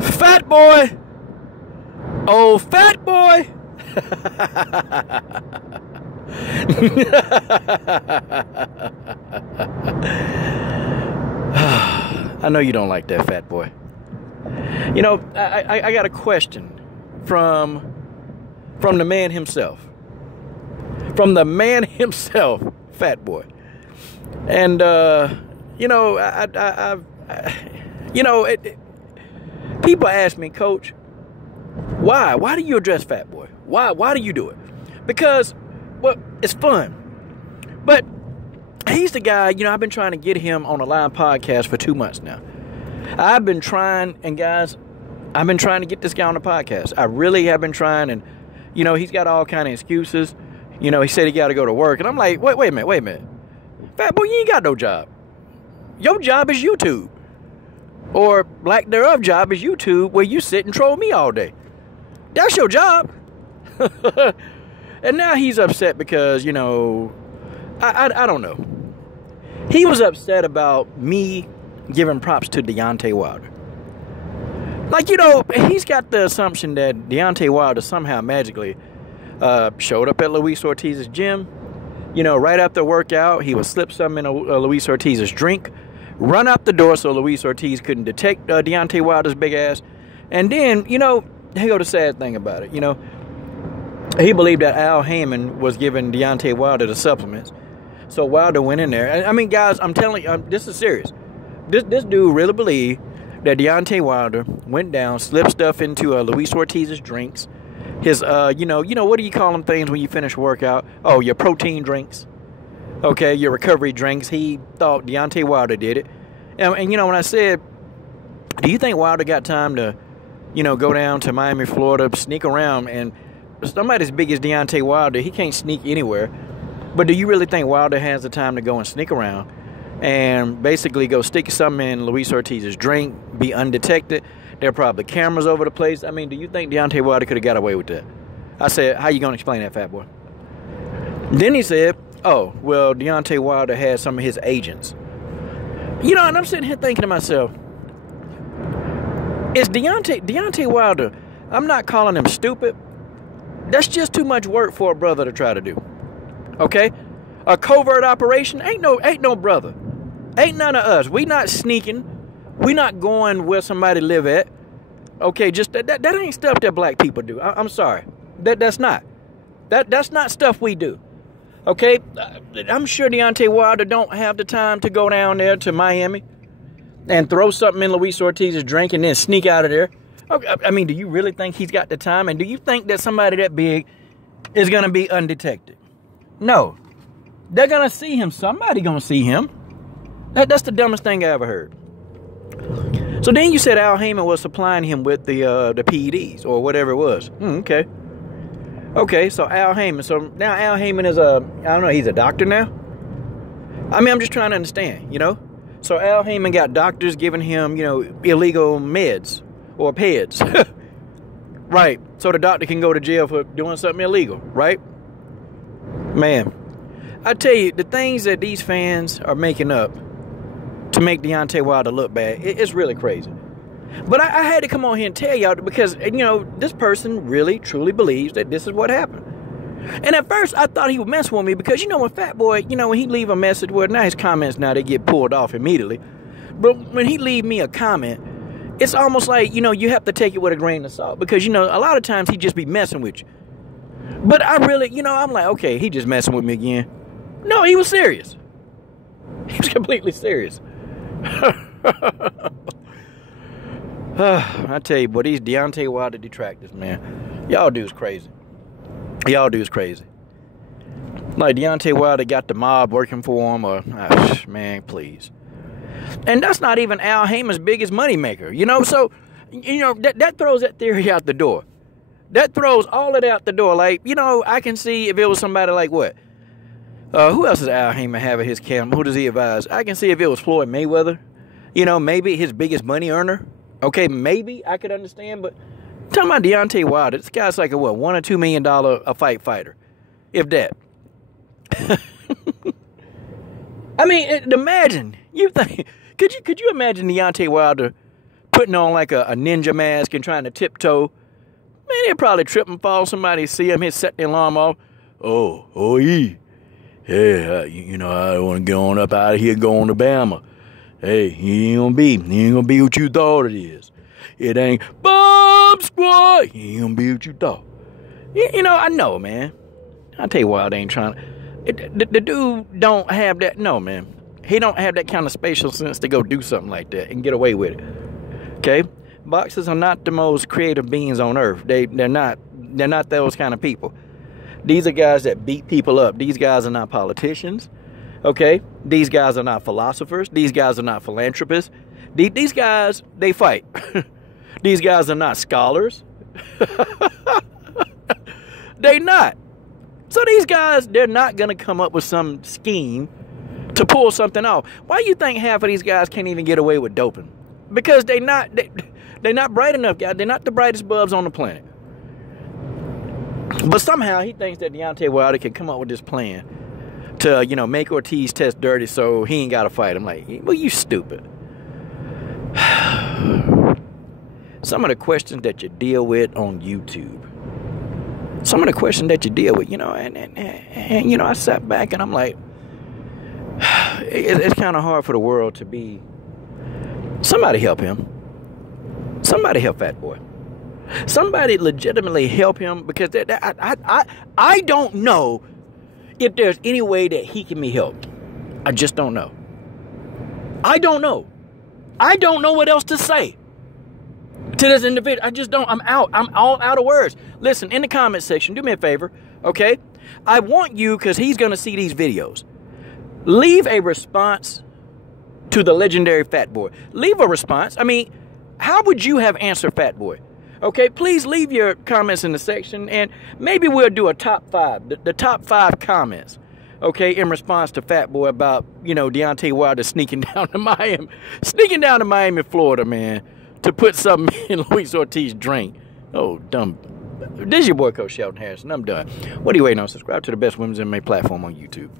Fat boy. Oh, fat boy. I know you don't like that, fat boy. You know, I got a question from the man himself. From the man himself, fat boy. And, you know, people ask me, Coach, why? Why do you address fat boy? Why do you do it? Because, well, it's fun. But he's the guy, you know, I've been trying to get him on a live podcast for 2 months now. I've been trying, and guys, I've been trying to get this guy on the podcast. I really have been trying, and, you know, he's got all kind of excuses. You know, he said he got to go to work, and I'm like, wait a minute. Fat boy, you ain't got no job. Your job is YouTube. Or lack thereof job is YouTube, where you sit and troll me all day. That's your job. And now he's upset because, you know, I don't know. He was upset about me giving props to Deontay Wilder. Like, you know, he's got the assumption that Deontay Wilder somehow magically showed up at Luis Ortiz's gym. You know, right after workout, he would slip something in Luis Ortiz's drink, run out the door so Luis Ortiz couldn't detect Deontay Wilder's big ass. And then, you know, here go the sad thing about it, you know. He believed that Al Heyman was giving Deontay Wilder the supplements. So Wilder went in there. I mean, guys, I'm telling you, this is serious. This dude really believed that Deontay Wilder went down, slipped stuff into Luis Ortiz's drinks. His, you know, what do you call them things when you finish a workout? Oh, your protein drinks. Okay, your recovery drinks. He thought Deontay Wilder did it. And you know, when I said, do you think Wilder got time to, you know, go down to Miami, Florida, sneak around, and somebody as big as Deontay Wilder, he can't sneak anywhere. But do you really think Wilder has the time to go and sneak around and basically go stick something in Luis Ortiz's drink, be undetected? There are probably cameras over the place. I mean, do you think Deontay Wilder could have got away with that? I said, how you going to explain that, fat boy? Then he said, oh, well, Deontay Wilder had some of his agents. You know, and I'm sitting here thinking to myself, is Deontay Wilder, I'm not calling him stupid. That's just too much work for a brother to try to do. Okay? A covert operation ain't no brother. Ain't none of us. We not sneaking. We not going where somebody live at. Okay, just that ain't stuff that black people do. I'm sorry. That's not. That's not stuff we do. Okay? I'm sure Deontay Wilder don't have the time to go down there to Miami and throw something in Luis Ortiz's drink and then sneak out of there. Okay, I mean, do you really think he's got the time? And do you think that somebody that big is going to be undetected? No. They're going to see him. Somebody going to see him. That's the dumbest thing I ever heard. So then you said Al Heyman was supplying him with the PEDs or whatever it was. Okay. Okay, so Al Heyman. So now Al Heyman is I don't know, he's a doctor now? I mean, I'm just trying to understand, you know? So Al Heyman got doctors giving him, you know, illegal meds. Or peds. Right. So the doctor can go to jail for doing something illegal. Right? Man. I tell you, the things that these fans are making up to make Deontay Wilder look bad, it's really crazy. But I had to come on here and tell y'all because, you know, this person really, truly believes that this is what happened. And at first, I thought he would mess with me because, you know, when Fat Boy, you know, when he leave a message, well, now his comments now, they get pulled off immediately. But when he leave me a comment, it's almost like, you know, you have to take it with a grain of salt. Because, you know, a lot of times he just be messing with you. But I really, you know, I'm like, okay, he just messing with me again. No, he was serious. He was completely serious. I tell you, boy, these Deontay Wilder detractors, man. Y'all dudes crazy. Y'all dudes crazy. Like, Deontay Wilder got the mob working for him. Or, man, please. And that's not even Al Heyman's biggest moneymaker, you know? So, you know, that throws that theory out the door. That throws all of it out the door. Like, you know, I can see if it was somebody like what? Who else does Al Heyman have at his camp? Who does he advise? I can see if it was Floyd Mayweather. You know, maybe his biggest money earner. Okay, maybe I could understand. But talking about Deontay Wilder, this guy's like a what, $1 or $2 million a fighter. If that. I mean, imagine. You think... Could you imagine Deontay Wilder putting on like a ninja mask and trying to tiptoe. Man, he'll probably trip and fall. Somebody see him, he'll set the alarm off. Yeah, you know, I want to get on up out of here, go on to Bama. Hey, he ain't gonna be what you thought it is. It ain't Bomb Squad. He ain't gonna be what you thought. You know, I know, man. I'll tell you why they ain't trying to. The dude don't have that. No, man. He don't have that kind of spatial sense to go do something like that and get away with it. Okay? Boxers are not the most creative beings on earth. They're not those kind of people. These are guys that beat people up. These guys are not politicians. Okay? These guys are not philosophers. These guys are not philanthropists. These guys, they fight. These guys are not scholars. They not. So these guys, they're not going to come up with some scheme to pull something off. Why do you think half of these guys can't even get away with doping? Because they're not bright enough, guys. They're not the brightest bulbs on the planet. But somehow he thinks that Deontay Wilder can come up with this plan to, you know, make Ortiz test dirty so he ain't got to fight him. Like, well, you stupid. Some of the questions that you deal with on YouTube. Some of the questions that you deal with, you know, and you know, I sat back and I'm like, it's kind of hard for the world to be. Somebody help him. Somebody help Fat Boy. Somebody legitimately help him, because I don't know if there's any way that he can be helped. I just don't know. I don't know. I don't know what else to say to this individual. I just don't. I'm out. I'm all out of words. Listen, in the comment section, do me a favor, okay? I want you, because he's going to see these videos, leave a response to the legendary Fat Boy. Leave a response. I mean, how would you have answered Fat Boy? Okay, please leave your comments in the section, and maybe we'll do a top 5, the top 5 comments, okay, in response to Fat Boy about, you know, Deontay Wilder sneaking down to Miami, Florida, man, to put something in Luis Ortiz's drink. Oh, dumb. This is your boy, Coach Shelton Harrison. I'm done. What are you waiting on? Subscribe to the best women's MMA platform on YouTube.